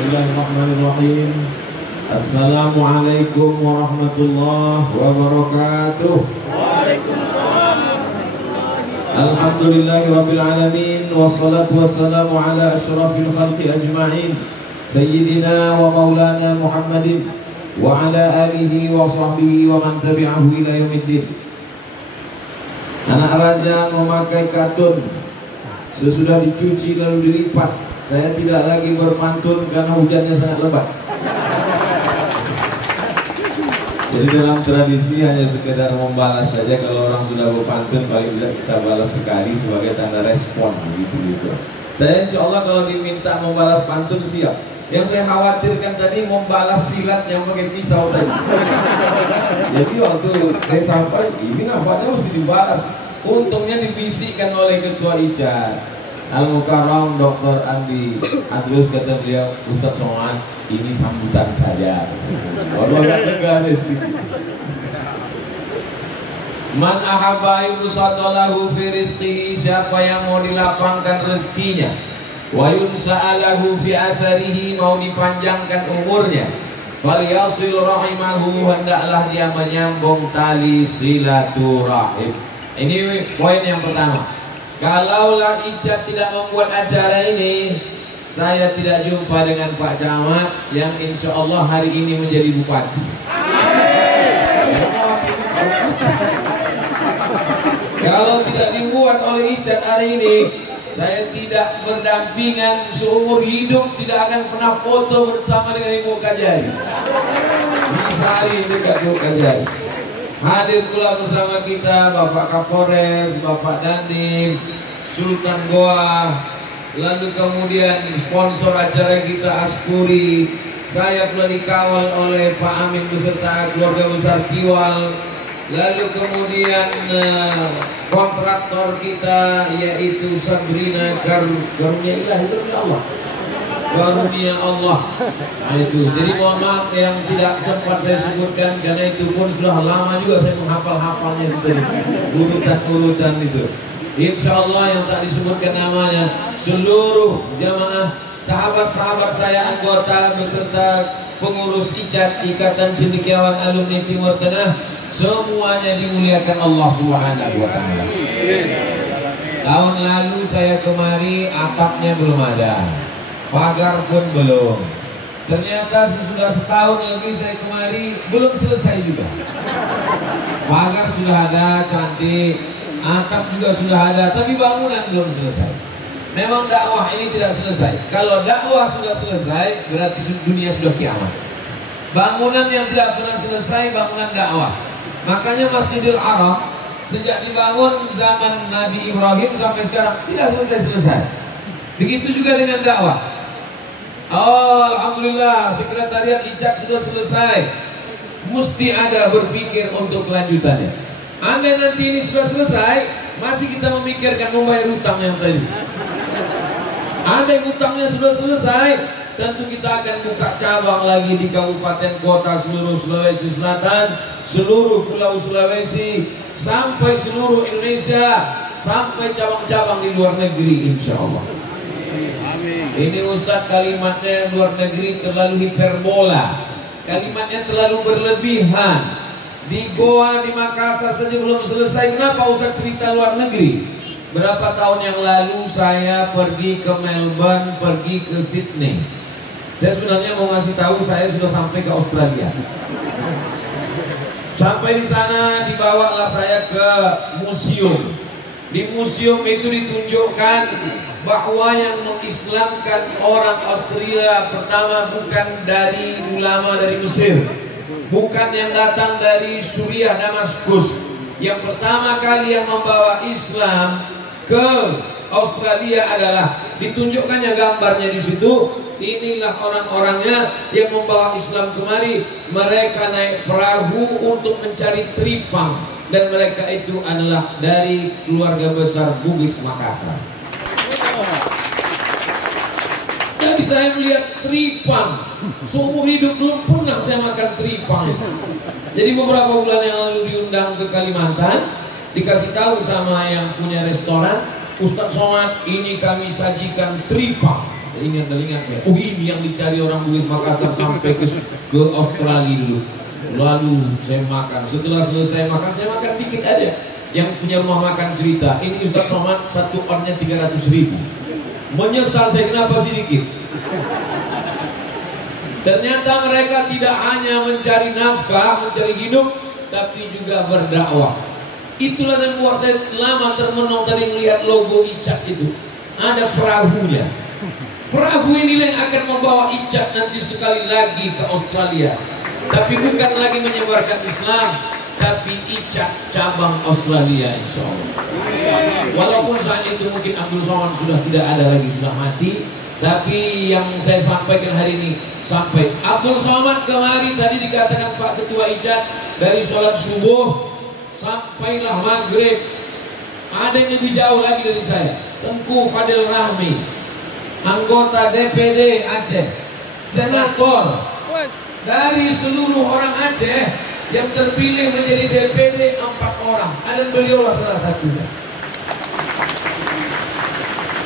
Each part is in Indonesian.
Bismillahirrahmanirrahim. Assalamualaikum warahmatullahi wabarakatuh. Alhamdulillahirabbil alamin wassalatu wassalamu ala asyrafil khalqi ajma'in sayyidina wa maulana Muhammadin wa ala alihi wa sahbihi wa man tabi'ahu ila yaumiddin. Anak raja memakai katun sesudah dicuci lalu dilipat. Saya tidak lagi berpantun karena hujannya sangat lebat. Jadi dalam tradisi hanya sekedar membalas saja. Kalau orang sudah berpantun paling tidak kita balas sekali sebagai tanda respon gitu. Saya insya Allah kalau diminta membalas pantun siap. Yang saya khawatirkan tadi membalas silat yang pakai pisau tadi. Jadi waktu saya sampai ini nampaknya mesti dibalas. Untungnya dibisikkan oleh Ketua Icat Al-Mukarram Dr. Andi Adrus, kata beliau, Ustaz Somad, ini sambutan saja. Waduh, agak lega saya sedikit. Man ahabba yusadalahu fi rizqihi, siapa yang mau dilapangkan rezekinya, wa yunsa'alahu fi asarihi, mau dipanjangkan umurnya, falyasil rahimahu, hendaklah dia menyambung tali silaturahim. Ini poin yang pertama. Kalaulah Icat tidak membuat acara ini, saya tidak jumpa dengan Pak Camat yang insya Allah hari ini menjadi bupati. Kalau tidak dibuat oleh Icat hari ini, saya tidak berdampingan seumur hidup, tidak akan pernah foto bersama dengan Ibu Kajari. Bisa hari dekat Ibu Kajari. Hadir pula bersama kita Bapak Kapolres, Bapak Dandim, Sultan Goa, lalu kemudian sponsor acara kita Askuri. Saya pula dikawal oleh Pak Amin beserta keluarga besar Tiwal. Lalu kemudian kontraktor kita yaitu Sabrina Karunia Ilahi, itu Allah. Karunia Allah. Nah, itu. Jadi mohon maaf yang tidak sempat saya sebutkan karena itu pun sudah lama juga saya menghafal-hafalnya itu, urutan-urutan itu. Insya Allah yang tak disebutkan namanya, seluruh jamaah, sahabat-sahabat saya, anggota beserta pengurus Icat, Ikatan Cendekiawan Alumni Timur Tengah, semuanya dimuliakan Allah Subhanahu wa Ta'ala. Tahun lalu saya kemari, atapnya belum ada, pagar pun belum. Ternyata sesudah setahun lebih saya kemari, belum selesai juga. Pagar sudah ada, cantik, atap juga sudah ada, tapi bangunan belum selesai. Memang dakwah ini tidak selesai. Kalau dakwah sudah selesai, berarti dunia sudah kiamat. Bangunan yang tidak pernah selesai, bangunan dakwah. Makanya Masjidil Haram sejak dibangun zaman Nabi Ibrahim sampai sekarang tidak selesai-selesai. Begitu juga dengan dakwah. Oh, alhamdulillah, sekretariat Icat sudah selesai. Mesti ada berpikir untuk kelanjutannya. Andai nanti ini sudah selesai, masih kita memikirkan membayar hutang yang tadi. Andai hutangnya sudah selesai, tentu kita akan buka cabang lagi di kabupaten kota seluruh Sulawesi Selatan, seluruh pulau Sulawesi, sampai seluruh Indonesia, sampai cabang-cabang di luar negeri insya Allah. Ini Ustadz kalimatnya luar negeri terlalu hiperbola, kalimatnya terlalu berlebihan. Di Goa, di Makassar saja belum selesai, kenapa Ustadz cerita luar negeri? Berapa tahun yang lalu saya pergi ke Melbourne, pergi ke Sydney. Saya sebenarnya mau ngasih tahu saya sudah sampai ke Australia. Sampai di sana dibawalah saya ke museum. Di museum itu ditunjukkan bahwa yang mengislamkan orang Australia pertama bukan dari ulama dari Mesir, bukan yang datang dari Suriah Damaskus. Yang pertama kali yang membawa Islam ke Australia adalah ditunjukkannya gambarnya di situ. Inilah orang-orangnya yang membawa Islam kemari. Mereka naik perahu untuk mencari tripang, dan mereka itu adalah dari keluarga besar Bugis Makassar. Jadi saya melihat tripang, seumur hidup belum pernah saya makan tripang. Jadi beberapa bulan yang lalu diundang ke Kalimantan, dikasih tahu sama yang punya restoran, Ustaz Somad, ini kami sajikan tripang. Ingat saya. Oh, ini yang dicari orang Bugis Makassar sampai ke Australia dulu. Lalu saya makan. Setelah selesai makan, saya makan dikit aja. Yang punya rumah makan cerita, ini Ustaz Somad satu onnya 300.000. Menyesal saya kenapa sedikit. Ternyata mereka tidak hanya mencari nafkah, mencari hidup, tapi juga berdakwah. Itulah yang membuat saya lama termenung tadi melihat logo Icat itu. Ada perahunya. Perahu inilah yang akan membawa Icat nanti sekali lagi ke Australia. Tapi bukan lagi menyebarkan Islam, tapi Icat cabang Australia, insya Allah. Walaupun saat itu mungkin Abdul Somad sudah tidak ada lagi, sudah mati. Tapi yang saya sampaikan hari ini, sampai Abdul Somad kemari tadi dikatakan Pak Ketua Icat, dari sholat subuh sampailah maghrib. Ada yang lebih jauh lagi dari saya, Tengku Fadil Rahmi, anggota DPD Aceh, senator dari seluruh orang Aceh yang terpilih menjadi DPD 4 orang. Ada beliau lah salah satunya.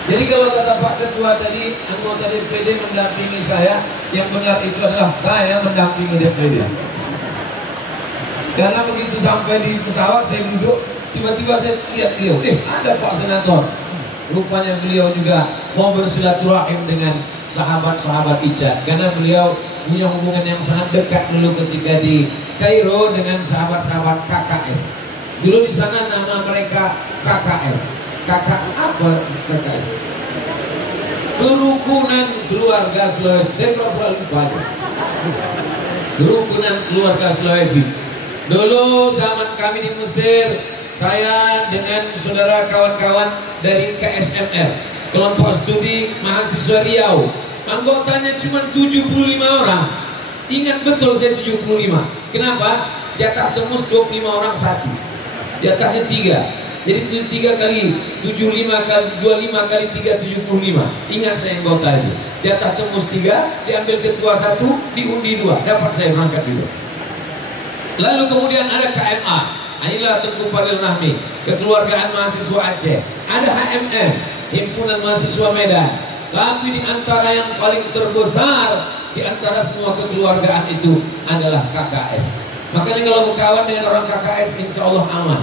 Jadi kalau kata Pak Ketua tadi, anggota DPD mendampingi saya, yang benar itu adalah saya mendampingi DPD. Karena begitu sampai di pesawat saya duduk, tiba-tiba saya lihat beliau, ada Pak Senator. Rupanya beliau juga mau bersilaturahim dengan sahabat-sahabat Icat, karena beliau punya hubungan yang sangat dekat dulu ketika di Kairo dengan sahabat-sahabat KKS. Dulu di sana nama mereka KKS. Kakak apa KKS? Kerukunan Keluarga Sulawesi. Saya pernah lupa. Kerukunan Keluarga Sulawesi. Dulu zaman kami di Mesir, saya dengan saudara kawan-kawan dari KSMR, kelompok studi mahasiswa Riau, anggotanya cuma 75 orang. Ingat betul saya 75. Kenapa? Jatah temus 25 orang satu. Jatahnya 3. Jadi 3 kali 75 kali 25 kali 3 75. Ingat saya anggota aja. Jatah temus 3, diambil ketua 1, diundi 2. Dapat saya berangkat dulu. Lalu kemudian ada KMA, inilah Tengku Fadil Rahmi, Kekeluargaan Mahasiswa Aceh. Ada HMM, Himpunan Mahasiswa Medan. Tapi di antara yang paling terbesar di antara semua kekeluargaan itu adalah KKS. Makanya kalau berkawan dengan orang KKS, insya Allah aman.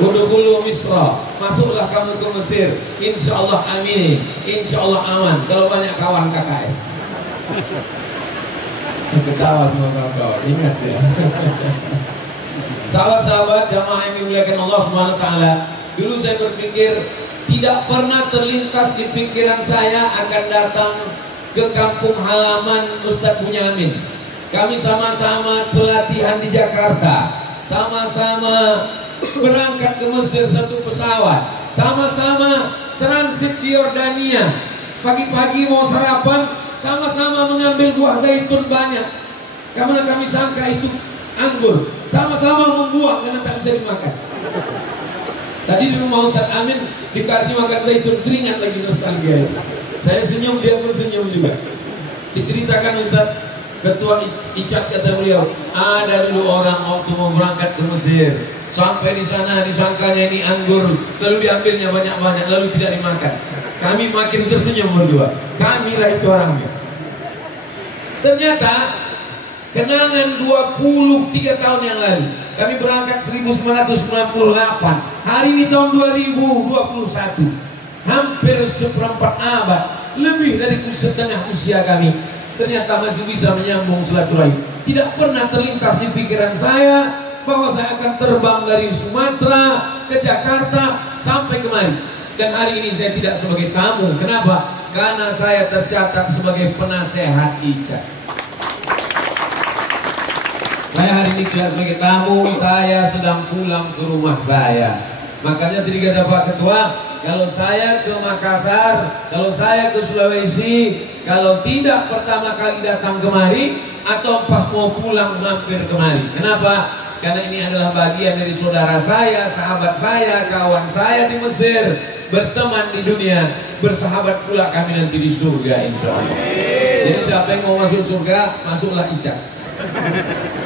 Udkhulu Misra, masuklah kamu ke Mesir, insya Allah amin, insya Allah aman. Kalau banyak kawan KKS. Ketawa semua kawan-kawan, ingat ya. Sahabat-sahabat jamaah yang dimuliakan Allah Subhanahu wa taala, dulu saya berpikir tidak pernah terlintas di pikiran saya akan datang ke kampung halaman Ustadz Bunyamin. Kami sama-sama pelatihan di Jakarta, sama-sama berangkat ke Mesir satu pesawat, sama-sama transit di Yordania. Pagi-pagi mau sarapan, sama-sama mengambil buah zaitun banyak, karena kami sangka itu anggur. Sama-sama membuang karena tak bisa dimakan. Tadi di rumah Ustadz Amin dikasih makan zaitun, teringat lagi nostalgia. Saya senyum, dia pun senyum juga. Diceritakan Ustadz Ketua Icat, kata beliau, ada dulu orang waktu mau berangkat ke Mesir, sampai di sana disangkanya ini anggur, lalu diambilnya banyak-banyak, lalu tidak dimakan. Kami makin tersenyum berdua. Kamilah itu orangnya. Ternyata kenangan 23 tahun yang lalu, kami berangkat 1998. Hari ini tahun 2021, hampir seperempat abad, lebih dari setengah usia kami, ternyata masih bisa menyambung silaturahim. Tidak pernah terlintas di pikiran saya bahwa saya akan terbang dari Sumatera ke Jakarta sampai kemari. Dan hari ini saya tidak sebagai tamu. Kenapa? Karena saya tercatat sebagai penasehat Icat. Saya hari ini tidak sebagai tamu, saya sedang pulang ke rumah saya. Makanya tadi kata Pak Ketua, kalau saya ke Makassar, kalau saya ke Sulawesi, kalau tidak pertama kali datang kemari, atau pas mau pulang mampir kemari. Kenapa? Karena ini adalah bagian dari saudara saya, sahabat saya, kawan saya di Mesir, berteman di dunia, bersahabat pula kami nanti di surga insya Allah. Jadi siapa yang mau masuk surga, masuklah Icat.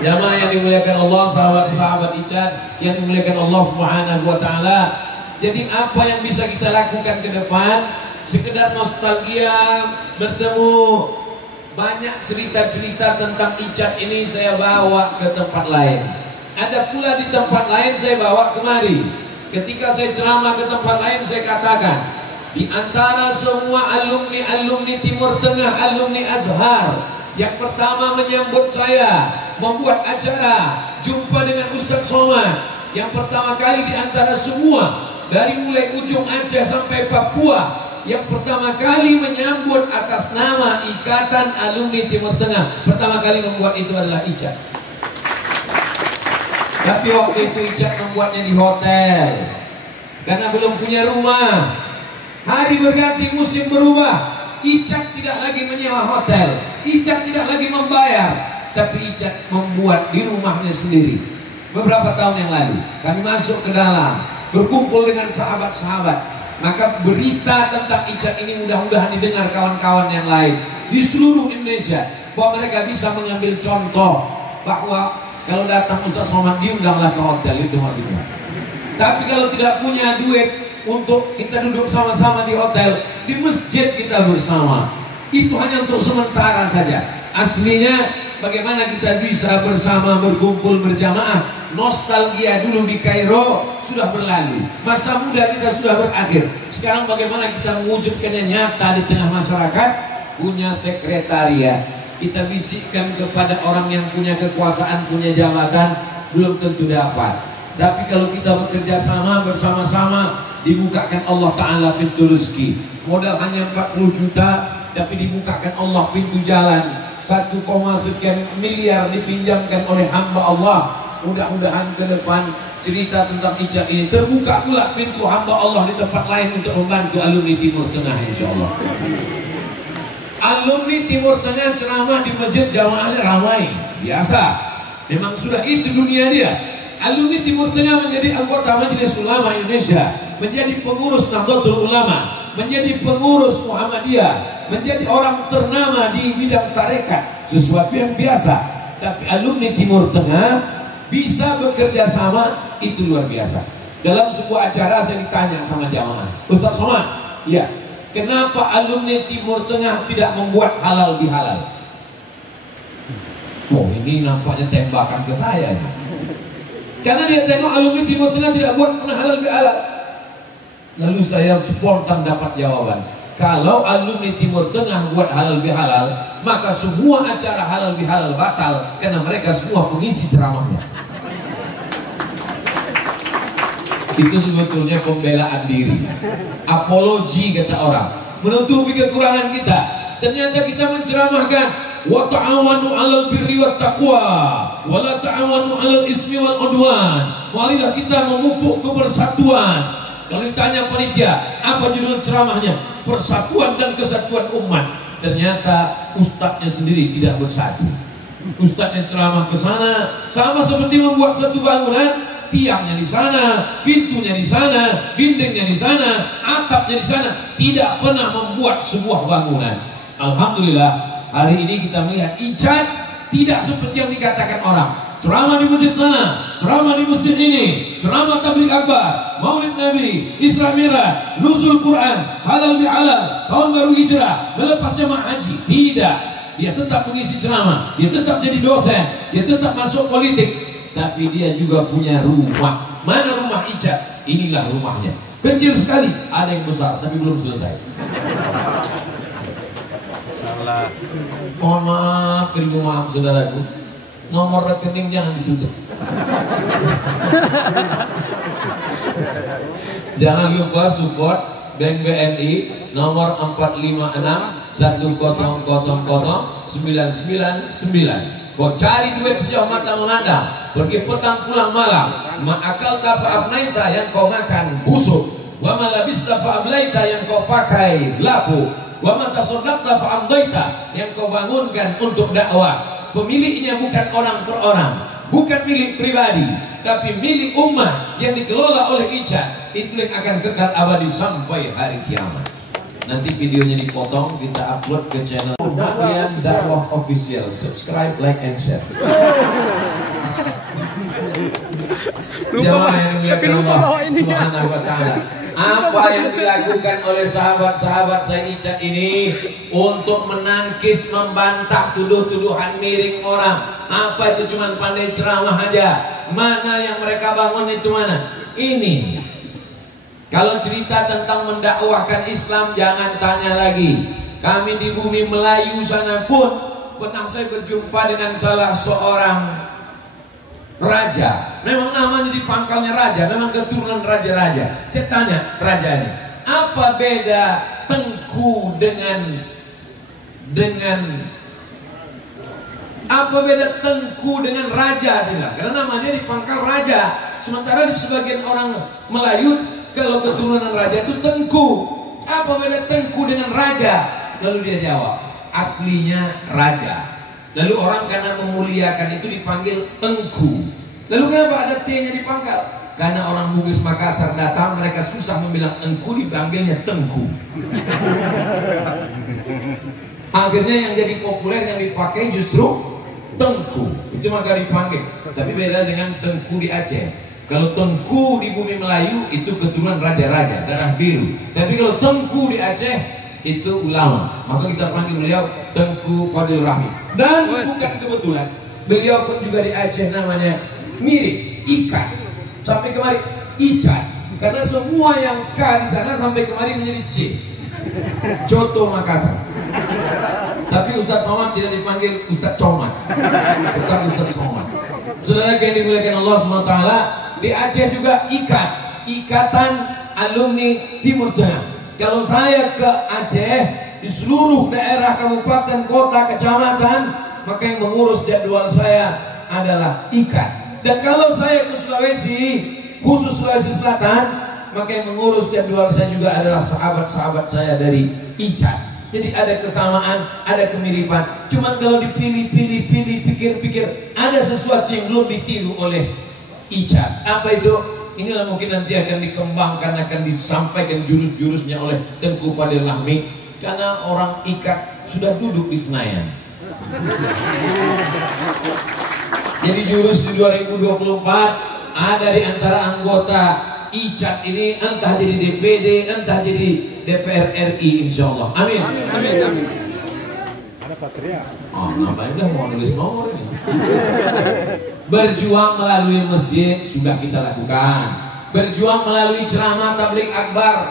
Jamaah yang dimuliakan Allah, sahabat-sahabat Icat yang dimuliakan Allah Subhanahu wa taala. Jadi apa yang bisa kita lakukan ke depan? sekedar nostalgia bertemu. Banyak cerita-cerita tentang Icat ini saya bawa ke tempat lain. Ada pula di tempat lain saya bawa kemari. Ketika saya ceramah ke tempat lain saya katakan, di antara semua alumni Timur Tengah, alumni Azhar, yang pertama menyambut saya, membuat acara jumpa dengan Ustaz Somad, yang pertama kali di antara semua, dari mulai ujung Aceh sampai Papua, yang pertama kali menyambut atas nama Ikatan Alumni Timur Tengah, pertama kali membuat itu adalah Icat. Tapi waktu itu Icat membuatnya di hotel karena belum punya rumah. Hari berganti, musim berubah, Icat tidak lagi menyewa hotel, Icat tidak lagi membayar, tapi Icat membuat di rumahnya sendiri. Beberapa tahun yang lalu kami masuk ke dalam, berkumpul dengan sahabat-sahabat. Maka berita tentang Icat ini mudah-mudahan didengar kawan-kawan yang lain di seluruh Indonesia, bahwa mereka bisa mengambil contoh bahwa kalau datang Ustaz Somad diundanglah ke hotel, itu maksudnya. Tapi kalau tidak punya duit untuk kita duduk sama-sama di hotel, di masjid kita bersama, itu hanya untuk sementara saja. Aslinya bagaimana kita bisa bersama berkumpul berjamaah. Nostalgia dulu di Kairo sudah berlalu, masa muda kita sudah berakhir. Sekarang bagaimana kita mewujudkannya nyata di tengah masyarakat? Punya sekretariat, kita bisikkan kepada orang yang punya kekuasaan, punya jabatan, belum tentu dapat. Tapi kalau kita bekerja sama, bersama-sama, dibukakan Allah Ta'ala pintu rezeki. Modal hanya 40 juta, tapi dibukakan Allah pintu jalan 1, sekian miliar dipinjamkan oleh hamba Allah. Mudah-mudahan ke depan cerita tentang Icat ini terbuka pula pintu hamba Allah di tempat lain untuk membantu alumni Timur Tengah, insya Allah. Alumni Timur Tengah ceramah di masjid jamaahnya ramai, biasa. Memang sudah itu dunia dia. Alumni Timur Tengah menjadi anggota Majelis Ulama Indonesia, menjadi pengurus Nahdlatul Ulama, menjadi pengurus Muhammadiyah, menjadi orang ternama di bidang tarekat, sesuatu yang biasa. Tapi alumni Timur Tengah bisa bekerja sama, itu luar biasa. Dalam sebuah acara saya ditanya sama jamaah, Ustaz Somad, ya, kenapa alumni Timur Tengah tidak membuat halal bihalal? Oh, ini nampaknya tembakan ke saya nih. Karena dia tengok alumni Timur Tengah tidak buat pernah halal bihalal. Lalu saya spontan dapat jawaban, kalau alumni Timur Tengah buat halal bihalal, maka semua acara halal bihalal batal, karena mereka semua pengisi ceramahnya. Itu sebetulnya pembelaan diri, apologi kata orang, menutupi kekurangan kita. Ternyata kita menceramahkan, wa ta'awanu 'alal birri wat taqwa wa la ta'awanu 'alal ismi wal 'udwan. Marilah kita memupuk kebersatuan. Kalau ditanya panitia, apa judul ceramahnya? Persatuan dan kesatuan umat. Ternyata ustadznya sendiri tidak bersatu. Ustadznya ceramah ke sana, sama seperti membuat satu bangunan, tiangnya di sana, pintunya di sana, dindingnya di sana, atapnya di sana, tidak pernah membuat sebuah bangunan. Alhamdulillah, hari ini kita melihat Icat tidak seperti yang dikatakan orang. Ceramah di masjid sana, ceramah di masjid ini, ceramah tabligh akbar, maulid Nabi, Isra Mi'raj, nuzul Quran, halal bihalal, tahun baru hijrah, melepas jamaah haji. Tidak, dia tetap mengisi ceramah, dia tetap jadi dosen, dia tetap masuk politik. Tapi dia juga punya rumah. Mana rumah Icat? Inilah rumahnya. Kecil sekali, ada yang besar tapi belum selesai. Mohon maaf, beribu maaf saudaraku, nomor rekening jangan ditutup. Jangan lupa support Bank BNI nomor 456 1000 999. Kau cari duit sejauh mata memandang, pergi petang pulang malam. Ma'akal dafa abnaita, yang kau makan busuk. Wa malabista fa ablaita, yang kau pakai lapu. Wa matasaddaqta fa amdaita, yang kau bangunkan untuk dakwah. Pemiliknya bukan orang per orang, bukan milik pribadi, tapi milik ummah yang dikelola oleh Icat. Itu yang akan kekal abadi sampai hari kiamat. Nanti videonya dipotong, kita upload ke channel Muhammadiyah Dakwah Official. Subscribe, like, and share. Jamaah yang mulia Allah Subhanahu wa ta'ala, Apa yang dilakukan oleh sahabat-sahabat saya Icat ini untuk menangkis, membantah tuduh-tuduhan miring orang? Apa itu cuma pandai ceramah aja? Mana yang mereka bangun itu mana? Ini. Kalau cerita tentang mendakwahkan Islam jangan tanya lagi. Kami di bumi Melayu sana pun pernah saya berjumpa dengan salah seorang raja. Memang namanya di pangkalnya raja, memang keturunan raja-raja. Saya tanya raja ini, apa beda Tengku dengan apa beda Tengku dengan raja? Karena namanya di pangkal raja. Sementara di sebagian orang Melayu kalau keturunan raja itu Tengku. Apa beda Tengku dengan raja? Lalu dia jawab, aslinya raja. Lalu orang karena memuliakan itu dipanggil Tengku. Lalu kenapa ada T-nya di pangkal? Karena orang Bugis Makassar datang, mereka susah membilang Engku, dipanggilnya Tengku. Akhirnya yang jadi populer yang dipakai justru Tengku. Itu maka dipanggil. Tapi beda dengan Tengku di Aceh. Kalau Tengku di bumi Melayu itu keturunan raja-raja, darah biru. Tapi kalau Tengku di Aceh itu ulama. Maka kita panggil beliau Tengku Fadil Rahmi. Dan bukan kebetulan, beliau pun juga di Aceh namanya mirip ikan. Sampai kemari Icat. Karena semua yang K di sana sampai kemari menjadi C. Coto Makassar. Tapi Ustadz Somad tidak dipanggil Ustadz Comat, tetap Ustadz Somad. Saudara yang dimuliakan Allah SWT, di Aceh juga ikat, Ikatan Alumni Timur Tengah. Kalau saya ke Aceh, di seluruh daerah kabupaten, kota, kecamatan, maka yang mengurus jadwal saya adalah ikat. Dan kalau saya ke Sulawesi, khusus Sulawesi Selatan, maka yang mengurus jadwal saya juga adalah sahabat-sahabat saya dari Icat. Jadi ada kesamaan, ada kemiripan. Cuma kalau dipilih-pilih, pikir-pikir, ada sesuatu yang belum ditiru oleh Icat. Apa itu? Inilah mungkin nanti akan dikembangkan, akan disampaikan jurus-jurusnya oleh Tengku Fadil Rahmi. Karena orang Ikat sudah duduk di Senayan. Jadi jurus di 2024 ada di antara anggota Icat ini, entah jadi DPD, entah jadi DPR RI, insya Allah. Amin. Amin. Amin. Ada Patria. Oh, ngapain dah mau nulis nomor ini? Berjuang melalui masjid sudah kita lakukan. Berjuang melalui ceramah tabligh akbar.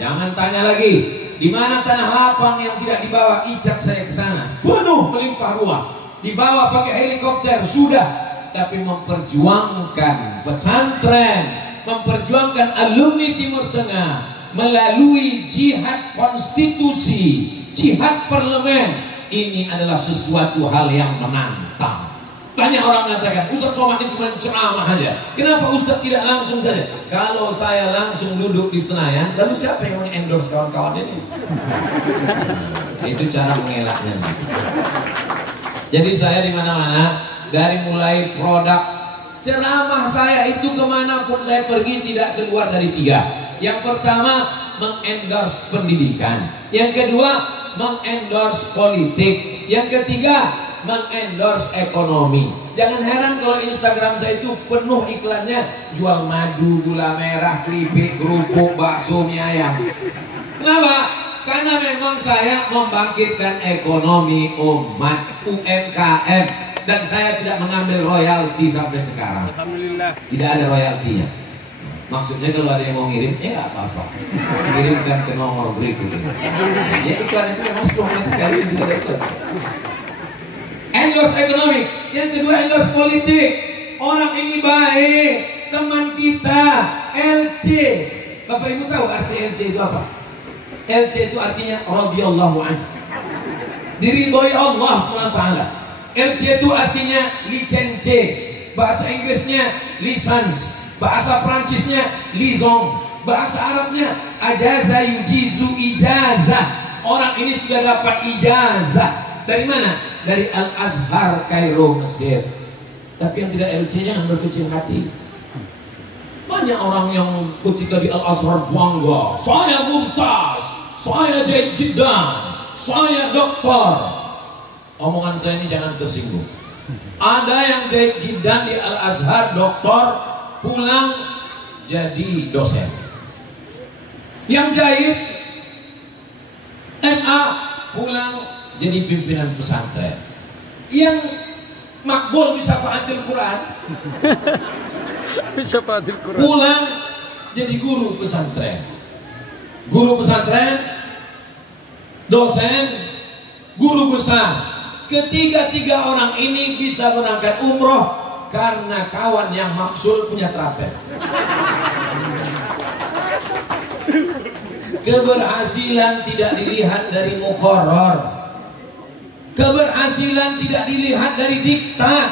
Jangan tanya lagi. Di mana tanah lapang yang tidak dibawa Icat saya ke sana? Penuh melimpah ruah. Dibawa pakai helikopter sudah, tapi memperjuangkan pesantren, memperjuangkan alumni Timur Tengah melalui jihad konstitusi, jihad parlemen, ini adalah sesuatu hal yang menantang. Banyak orang mengatakan Ustadz Somad ini cuma ceramah aja. Kenapa Ustadz tidak langsung saja? Kalau saya langsung duduk di Senayan, lalu siapa yang mengendorse kawan-kawan ini? Itu cara mengelaknya. Jadi saya di mana-mana, dari mulai produk ceramah saya itu kemanapun saya pergi tidak keluar dari 3. Yang pertama mengendorse pendidikan, yang kedua mengendorse politik, yang ketiga mengendorse ekonomi. Jangan heran kalau Instagram saya itu penuh iklannya jual madu, gula merah, keripik, kerupuk, bakso, mie ayam. Kenapa? Karena memang saya membangkitkan ekonomi umat, UMKM, dan saya tidak mengambil royalti sampai sekarang. Alhamdulillah. Tidak ada royaltinya. Maksudnya kalau ada yang mau ngirim, ya nggak apa-apa. Kirimkan ke nomor berikut. Ya iklan itu memang semangat sekali sudah ada iklan. Endorse ekonomi. Yang kedua endorse politik. Orang ini baik, teman kita, LC. Bapak Ibu tahu arti LC itu apa? LC itu artinya radhiyallahu anhu, diridhoi Allah SWT. LC itu artinya licence, bahasa Inggrisnya license, bahasa Prancisnya liaison, bahasa Arabnya ajaza yujizu ijazah. Orang ini sudah dapat ijazah dari mana? Dari Al-Azhar Kairo Mesir. Tapi yang tidak LC jangan berkecil hati. Banyak orang yang ketika di Al-Azhar bangga, saya mumtaz, saya jaid jiddan, saya doktor. Omongan saya ini jangan tersinggung. Ada yang jaid jiddan di Al-Azhar, doktor, pulang jadi dosen. Yang jahit MA pulang jadi pimpinan pesantren. Yang makbul bisa faatil Quran pulang jadi guru pesantren. Guru pesantren, dosen, guru besar. Ketiga-tiga orang ini bisa berangkat umroh karena kawan yang maksul punya travel. Keberhasilan tidak dilihat dari muqarrar. Keberhasilan tidak dilihat dari diktat.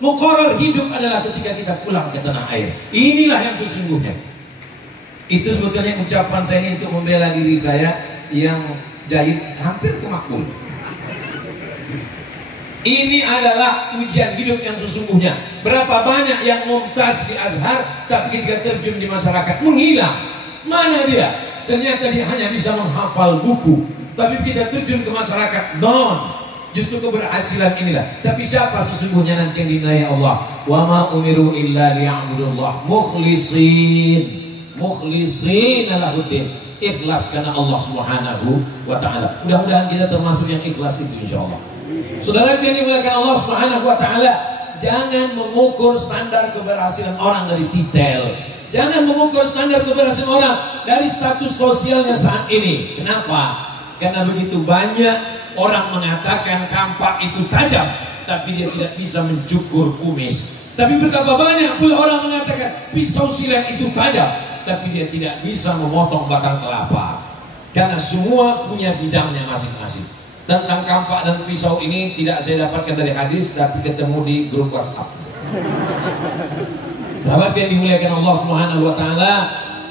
Muqarrar hidup adalah ketika kita pulang ke tanah air. Inilah yang sesungguhnya. Itu sebetulnya ucapan saya ini untuk membela diri saya yang jahit hampir ke makbul. Ini adalah ujian hidup yang sesungguhnya. Berapa banyak yang mumtaz di Azhar, tapi ketika terjun di masyarakat menghilang. Mana dia? Ternyata dia hanya bisa menghafal buku, tapi kita terjun ke masyarakat, justru keberhasilan inilah. Tapi siapa sesungguhnya nanti yang dinilai Allah? Wa ma umiru illa liya'budullah mukhlisin lahuddin, ikhlas karena Allah Subhanahu wa taala. Mudah-mudahan kita termasuk yang ikhlas itu insyaallah. Saudara yang dimuliakan Allah Subhanahu wa taala, jangan mengukur standar keberhasilan orang dari titel. Jangan mengukur standar keberhasilan orang dari status sosialnya saat ini. Kenapa? Karena begitu banyak orang mengatakan kampak itu tajam, tapi dia tidak bisa mencukur kumis. Tapi betapa banyak pula orang mengatakan pisau silet itu tajam, tapi dia tidak bisa memotong batang kelapa. Karena semua punya bidangnya masing-masing. Tentang kampak dan pisau ini tidak saya dapatkan dari hadis, tapi ketemu di grup WhatsApp. Sahabat yang dimuliakan Allah Subhanahu wa taala,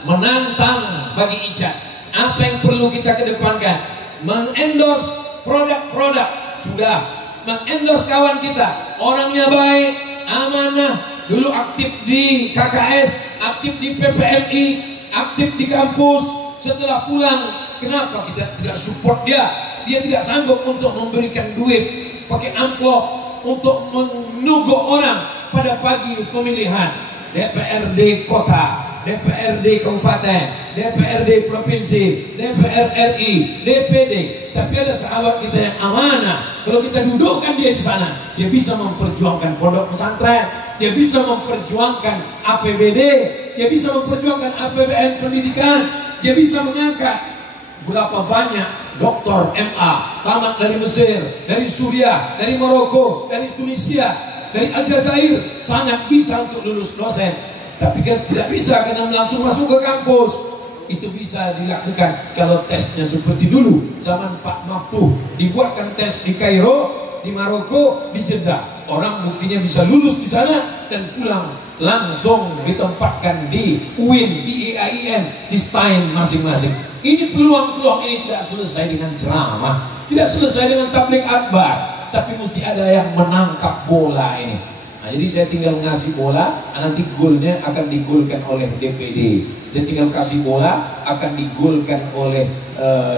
menantang bagi Icat. Apa yang perlu kita kedepankan? Mengendorse produk-produk, sudah. Mengendorse kawan kita, orangnya baik, amanah, dulu aktif di KKS, aktif di PPMI, aktif di kampus. Setelah pulang, kenapa kita tidak support dia? Dia tidak sanggup untuk memberikan duit pakai amplop untuk menuguk orang pada pagi pemilihan DPRD kota, DPRD kabupaten, DPRD provinsi, DPR RI, DPD. Tapi ada sahabat kita yang amanah. Kalau kita dudukkan dia di sana, dia bisa memperjuangkan pondok pesantren, dia bisa memperjuangkan APBD, dia bisa memperjuangkan APBN pendidikan, dia bisa mengangkat berapa banyak doktor MA tamat dari Mesir, dari Suriah, dari Maroko, dari Tunisia, dari Aljazair, sangat bisa untuk lulus dosen. Tapi kan tidak bisa karena langsung masuk ke kampus. Itu bisa dilakukan kalau tesnya seperti dulu zaman Pak Maftuh, dibuatkan tes di Kairo, di Maroko, di Jeddah. Orang buktinya bisa lulus di sana dan pulang langsung ditempatkan di UIN, di IAIN, di STAIN masing-masing. Ini peluang-peluang ini tidak selesai dengan ceramah, tidak selesai dengan tabligh akbar, tapi mesti ada yang menangkap bola ini. Nah, jadi saya tinggal ngasih bola, nanti golnya akan digolkan oleh DPD. Saya tinggal kasih bola, akan digolkan oleh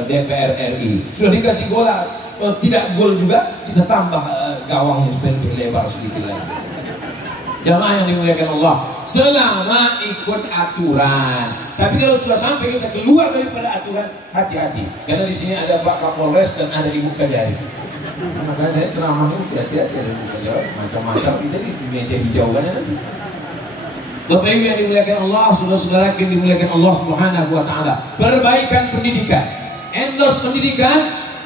DPR RI. Sudah dikasih bola, tidak gol juga, kita tambah gawangnya supaya lebih lebar sedikit lagi. Jamaah yang dimuliakan Allah, selama ikut aturan. Tapi kalau sudah sampai kita keluar daripada aturan, hati-hati. Karena di sini ada Pak Kapolres dan ada Ibu Kajari. Maka saya ceramah itu hati-hati ada Ibu Kajari. Macam-macam kita di meja hijauannya nanti. Bapak Ibu yang dimuliakan Allah, saudara-saudara yang dimuliakan Allah Subhanahu wa taala. Perbaikan pendidikan, endorse pendidikan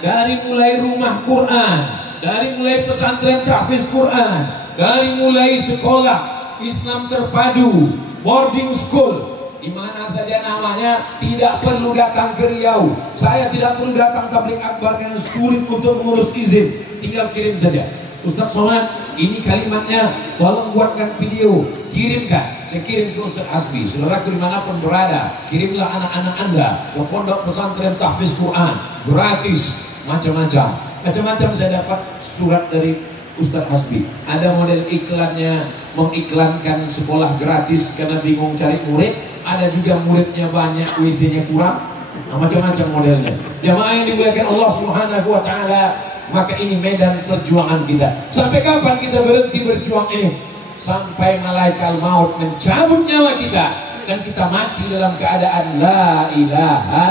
dari mulai rumah Quran, dari mulai pesantren tahfiz Quran, dari mulai sekolah Islam terpadu, boarding school, di mana saja namanya, tidak perlu datang ke Riau. Saya tidak perlu datang tabligh akbar karena sulit untuk mengurus izin, tinggal kirim saja. Ustaz Somad, ini kalimatnya, tolong buatkan video, kirimkan. Saya kirim ke Ustaz Hasbi. Saudaraku dimanapun berada, kirimlah anak-anak Anda ke pondok pesantren tahfiz Quran, gratis, macam-macam saya dapat surat dari Ustaz Hasbi. Ada model iklannya, mengiklankan sekolah gratis karena bingung cari murid. Ada juga muridnya banyak, WC-nya kurang. Nah, macam-macam modelnya. Jamaah yang dimuliakan Allah Subhanahu wa taala, maka ini medan perjuangan kita. Sampai kapan kita berhenti berjuang ini? Sampai malaikat maut mencabut nyawa kita dan kita mati dalam keadaan la ilaha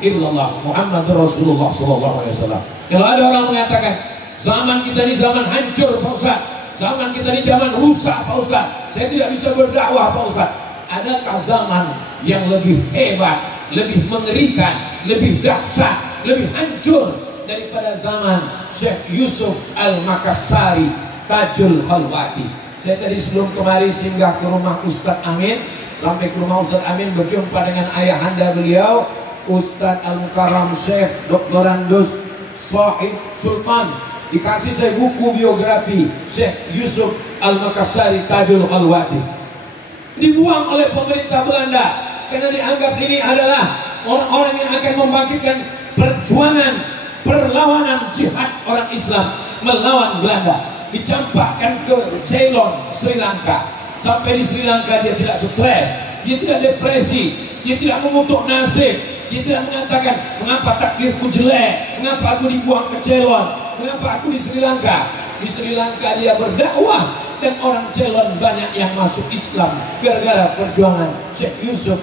illallah Muhammadur Rasulullah sallallahu alaihi wasallam. Kalau ada orang mengatakan zaman kita ini zaman hancur Pak Ustaz, zaman kita ini zaman rusak Pak Ustaz, saya tidak bisa berdakwah Pak Ustaz. Adakah zaman yang lebih hebat, lebih mengerikan, lebih dahsyat, lebih hancur daripada zaman Syekh Yusuf Al-Makassari Tajul Khalwati? Saya tadi sebelum kemari singgah ke rumah Ustadz Amin, sampai ke rumah Ustadz Amin berjumpa dengan ayahanda beliau Ustadz Al-Mukarram Syekh Dr. Andus Sahib Sultan. Dikasih saya buku biografi Syekh Yusuf Al-Makassari Tajul Khalwati. Dibuang oleh pemerintah Belanda karena dianggap ini adalah orang-orang yang akan membangkitkan perjuangan perlawanan jihad orang Islam melawan Belanda. Dicampakkan ke Ceylon, Sri Lanka. Sampai di Sri Lanka dia tidak stres, dia tidak depresi, dia tidak mengutuk nasib, dia tidak mengatakan mengapa takdirku jelek, mengapa aku dibuang ke Ceylon, mengapa aku di Sri Lanka. Di Sri Lanka dia berdakwah dan orang Ceylon banyak yang masuk Islam gara-gara perjuangan Syekh Yusuf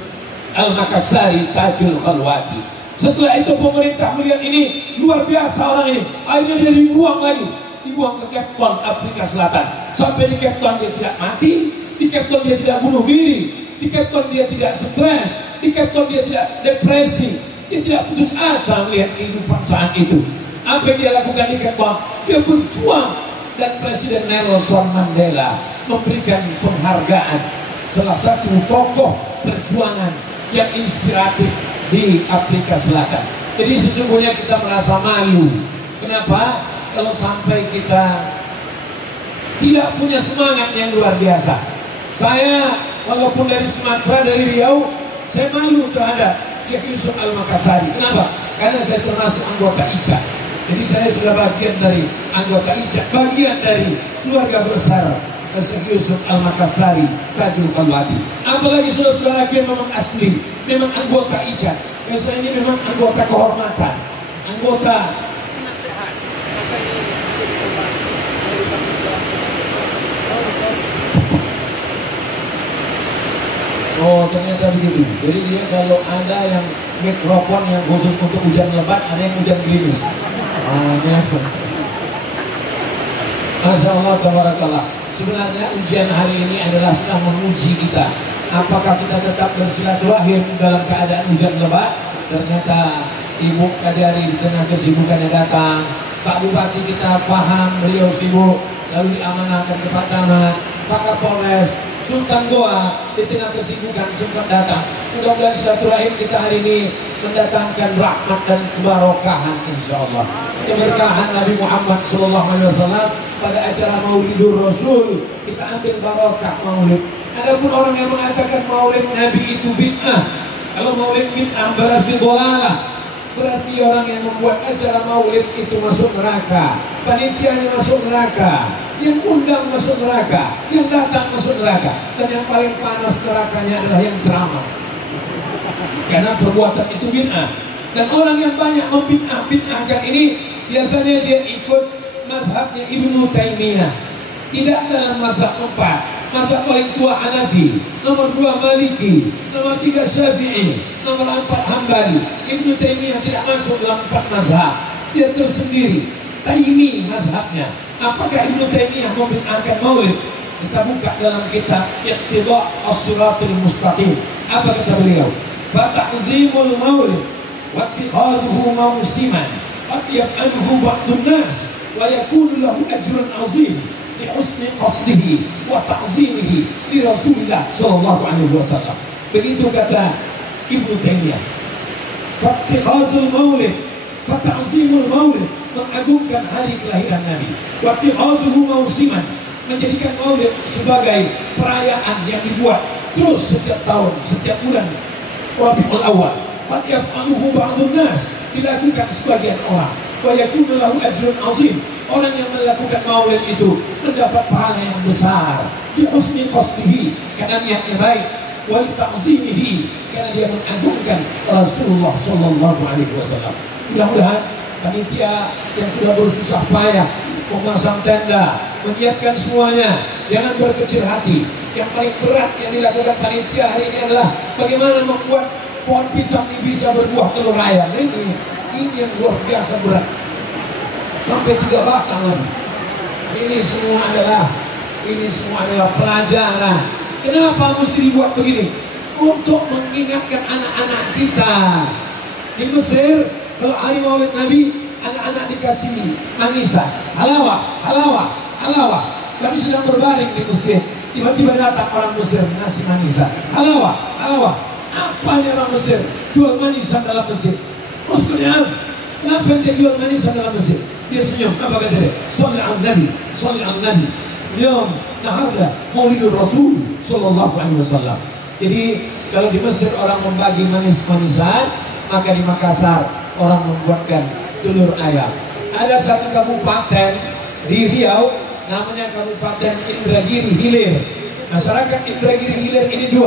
Al-Makassari Tajul Khalwati. Setelah itu pemerintah melihat ini luar biasa orang ini, akhirnya dia dibuang lagi, dibuang ke Cape Town, Afrika Selatan. Sampai di Cape Town dia tidak mati, di Cape Town dia tidak bunuh diri, di Cape Town dia tidak stres, di Cape Town dia tidak depresi, dia tidak putus asa melihat kehidupan saat itu. Apa yang dia lakukan di Cape Town? Dia berjuang, dan Presiden Nelson Mandela memberikan penghargaan salah satu tokoh perjuangan yang inspiratif di Afrika Selatan. Jadi sesungguhnya kita merasa malu. Kenapa? Kalau sampai kita tidak punya semangat yang luar biasa. Saya walaupun dari Sumatera, dari Riau, saya malu terhadap Syekh Yusuf Al-Makassari. Kenapa? Karena saya termasuk anggota ICA. Jadi saya sudah bagian dari anggota ICA, bagian dari keluarga besar Syekh Yusuf Al-Makassari Tajul Khalwati. Apalagi saudara-saudara yang memang asli, memang anggota ICA. Saya ini memang anggota kehormatan, anggota oh ternyata begitu. Jadi dia kalau ada yang mikrofon yang khusus untuk hujan lebat, ada yang hujan gerimis. Masya Allah, tabarakallah. Sebenarnya ujian hari ini adalah sedang menguji kita. Apakah kita tetap bersilaturahim dalam keadaan hujan lebat? Ternyata Ibu Kadari di tengah kesibukannya datang, Pak Bupati kita paham beliau sibuk, lalu diamanahkan ke Pak Camat, Pak Kapolres, Sultan Goa di tengah kesibukan sempat datang. Mudah-mudahan silaturahim kita hari ini mendatangkan rahmat dan kebarokahan insyaallah. Keberkahan Nabi Muhammad SAW pada acara Maulidur Rasul, kita ambil barokah maulid. Adapun orang yang mengatakan maulid Nabi itu bid'ah, kalau maulid bid'ah berarti dhalalah, berarti orang yang membuat acara maulid itu masuk neraka, panitianya masuk neraka, yang undang masuk neraka, yang datang masuk neraka, dan yang paling panas nerakanya adalah yang ceramah, karena perbuatan itu bid'ah. Dan orang yang banyak membid'ah-bid'ahkan ini biasanya dia ikut mazhabnya Ibnu Taimiyah, tidak dalam mazhab 4. Mazhab paling tua Hanafi, nomor 2 Maliki, nomor 3 Syafi'i, nomor 4 Hambali. Ibnu Taimiyah tidak masuk dalam 4 mazhab, dia tersendiri, Taimi mazhabnya. Apakah Ibnu Taimiyah membid'ahkan maulid? Kita buka dalam kitab Iqtida' As-Siratul Mustaqim. Apa kata beliau? Fa ta'zimul maulid wa ittikhadhuhu mawsiman qad yaf'aluhu ba'dun nas wa yakunu lahu ajrun 'azim li husni qasdihi wa ta'zimihi li Rasulillah sallallahu alaihi wasallam. Begitu kata Ibnu Taimiyah. Fa ittikhadhul maulid, fa ta'zimul maulid, mengagungkan hari kelahiran Nabi. Wa ittikhadhuhu mawsiman, menjadikan maulid sebagai perayaan yang dibuat terus setiap tahun, setiap bulan Rabiul Awal. Qad yaf'aluhu ba'dun nas, dilakukan sebagian orang. Wa yakunu lahu ajrun 'azim, orang yang melakukan maulid itu mendapat pahala yang besar. Bi husni qasdihi, karena niatnya baik. Wa li ta'zimihi, karena dia mengagungkan Rasulullah sallallahu alaihi wasallam. Mudah-mudahan panitia yang sudah bersusah payah memasang tenda, menyiapkan semuanya, jangan berkecil hati. Yang paling berat yang dilakukan panitia hari ini adalah bagaimana membuat pohon pisang ini bisa berbuah telur ayam. Ini yang luar biasa berat. Sampai 3 batang. Ini semua adalah pelajaran. Kenapa mesti dibuat begini? Untuk mengingatkan anak-anak kita. Di Mesir, kalau hari Maulid Nabi, anak-anak dikasih manisan, halawah. Kami sedang berbaring di masjid. Tiba-tiba datang orang Mesir ngasih manisan, halawah. Apa ini orang Mesir? Jual manisan dalam masjid. Maksudnya, kenapa dia jual manisan dalam masjid? Dia senyum, apa kata dia? Sholli ala Nabi. Yom nahada Maulidur Rasul sallallahu alaihi wasallam. Jadi kalau di Mesir orang membagi manisan, maka di Makassar orang membuatkan telur ayam. Ada satu kabupaten di Riau namanya Kabupaten Indragiri Hilir. Masyarakat Indragiri Hilir ini 2,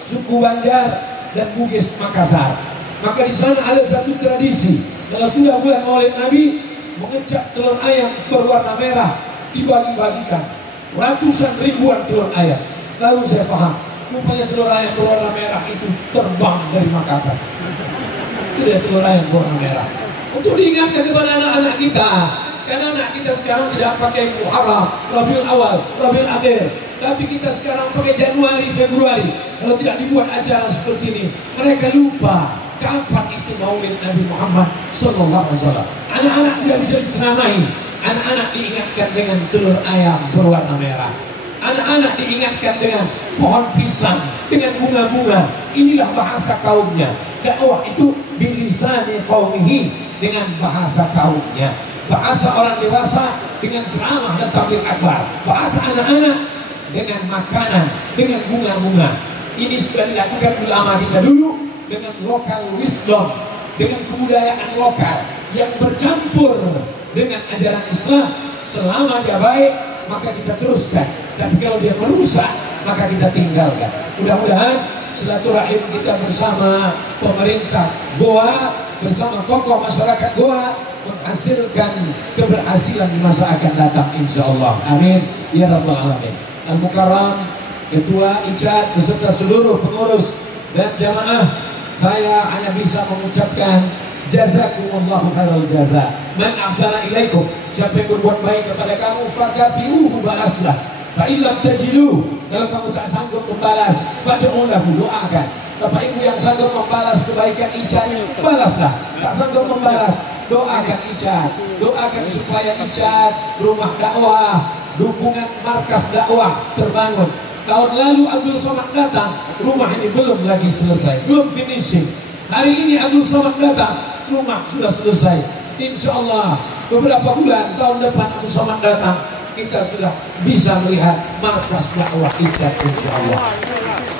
suku Banjar dan Bugis Makassar. Maka di sana ada satu tradisi, kalau sudah bulan Maulid Nabi, mengecap telur ayam berwarna merah dibagi-bagikan, ratusan ribuan telur ayam. Lalu saya paham, rupanya telur ayam berwarna merah itu terbang dari Makassar. Itu dia telur ayam berwarna merah. Untuk diingatkan kepada anak-anak kita, karena anak kita sekarang tidak pakai Muharram, Rabiul Awal, Rabiul Akhir, tapi kita sekarang pakai Januari, Februari. Kalau tidak dibuat acara seperti ini, mereka lupa kapan itu Maulid Nabi Muhammad sallallahu alaihi wasallam. Anak-anak tidak bisa diceramai. Anak-anak diingatkan dengan telur ayam berwarna merah. Anak-anak diingatkan dengan pohon pisang, dengan bunga-bunga. Inilah bahasa kaumnya. Dakwah itu bilisani qaumihi, dengan bahasa kaumnya. Bahasa orang dewasa dengan ceramah dan tabligh akbar. Bahasa anak-anak dengan makanan, dengan bunga-bunga. Ini sudah dilakukan ulama kita dulu dengan local wisdom, dengan kebudayaan lokal yang bercampur dengan ajaran Islam. Selama dia baik, maka kita teruskan. Tapi kalau dia merusak, maka kita tinggalkan. Mudah-mudahan silaturahim kita bersama pemerintah Goa, bersama tokoh masyarakat Goa, menghasilkan keberhasilan di masa akan datang, insya Allah. Amin ya rabbal alamin. Al-Mukarram, Ketua Ijad beserta seluruh pengurus dan jamaah, saya hanya bisa mengucapkan jazakumullahu khairal jaza. Man ahsana ilaikum, siapa yang berbuat baik kepada kamu, fakafiuhu, balaslah. Fa illam tajidu, kalau kamu tak sanggup membalas, fad'u lahu, doakan. Bapak Ibu yang sanggup membalas kebaikan Ijad, balaslah. Tak sanggup membalas, doakan Ijad. Doakan supaya Ijad, rumah dakwah, dukungan markas dakwah terbangun. Tahun lalu Abdul Somad datang, rumah ini belum lagi selesai, belum finishing. Hari ini Abdul Somad datang, rumah sudah selesai. Insya Allah beberapa bulan tahun depan Abdul Somad datang, kita sudah bisa melihat markas dakwah Ijad, insya Allah.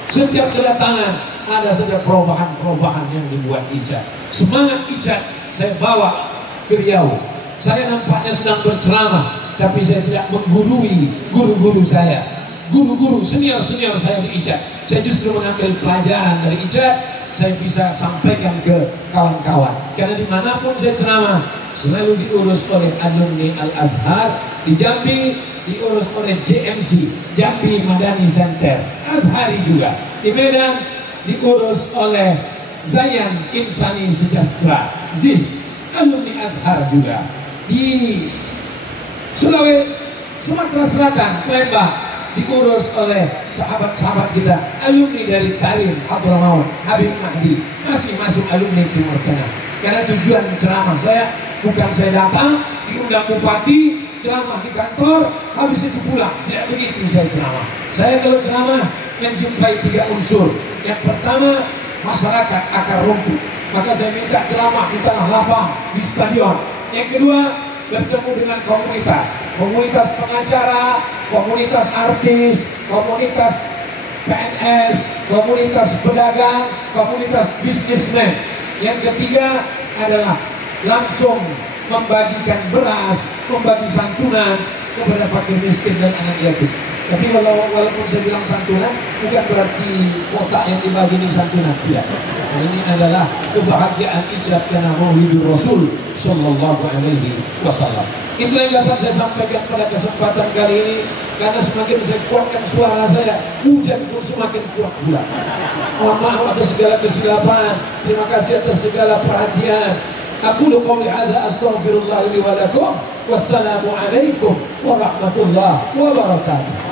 Setiap kedatangan ada saja perubahan-perubahan yang dibuat Ijad. Semangat Ijad saya bawa ke Riau. Saya nampaknya sedang berceramah, tapi saya tidak menggurui guru-guru saya, guru-guru senior-senior saya di Ijad. Saya justru mengambil pelajaran dari Ijad, saya bisa sampaikan ke kawan-kawan. Karena dimanapun saya ceramah, selalu diurus oleh alumni Al-Azhar. Di Jambi diurus oleh JMC, Jambi Madani Center, Azhari juga. Di Medan diurus oleh Zayan Insani Sejahtera, ZIS, alumni Azhar juga. Di Sulawesi, Sumatera Selatan, Lembang, diurus oleh sahabat-sahabat kita, alumni dari Tarim, Abdurrahman, Habib Mahdi, masing-masing alumni Timur Tengah. Karena tujuan ceramah saya bukan saya datang, diundang bupati, ceramah di kantor, habis itu pulang. Tidak begitu saya ceramah. Saya kalau ceramah menjumpai 3 unsur. Yang pertama, masyarakat akar rumput. Maka saya minta ceramah di tanah lapang, di stadion. Yang kedua, bertemu dengan komunitas, komunitas pengacara, komunitas artis, komunitas PNS, komunitas pedagang, komunitas bisnismen. Yang ketiga adalah langsung membagikan beras, membagi santunan kepada fakir miskin dan anak yatim. Tapi walaupun saya bilang santunan, bukan berarti kotak yang dibagi ini santunan. Ya. Nah, ini adalah kebahagiaan ijab karena Maulidur Rasul Sallallahu Alaihi Wasallam. Itu yang dapat saya sampaikan pada kesempatan kali ini. Karena semakin saya kuatkan suara saya, hujan pun semakin kuat pula. Mohon maaf atas segala kesilapan. Terima kasih atas segala perhatian. Aku qouli hadza astaghfirullah li wa lakum. Wassalamu alaikum warahmatullahi wabarakatuh.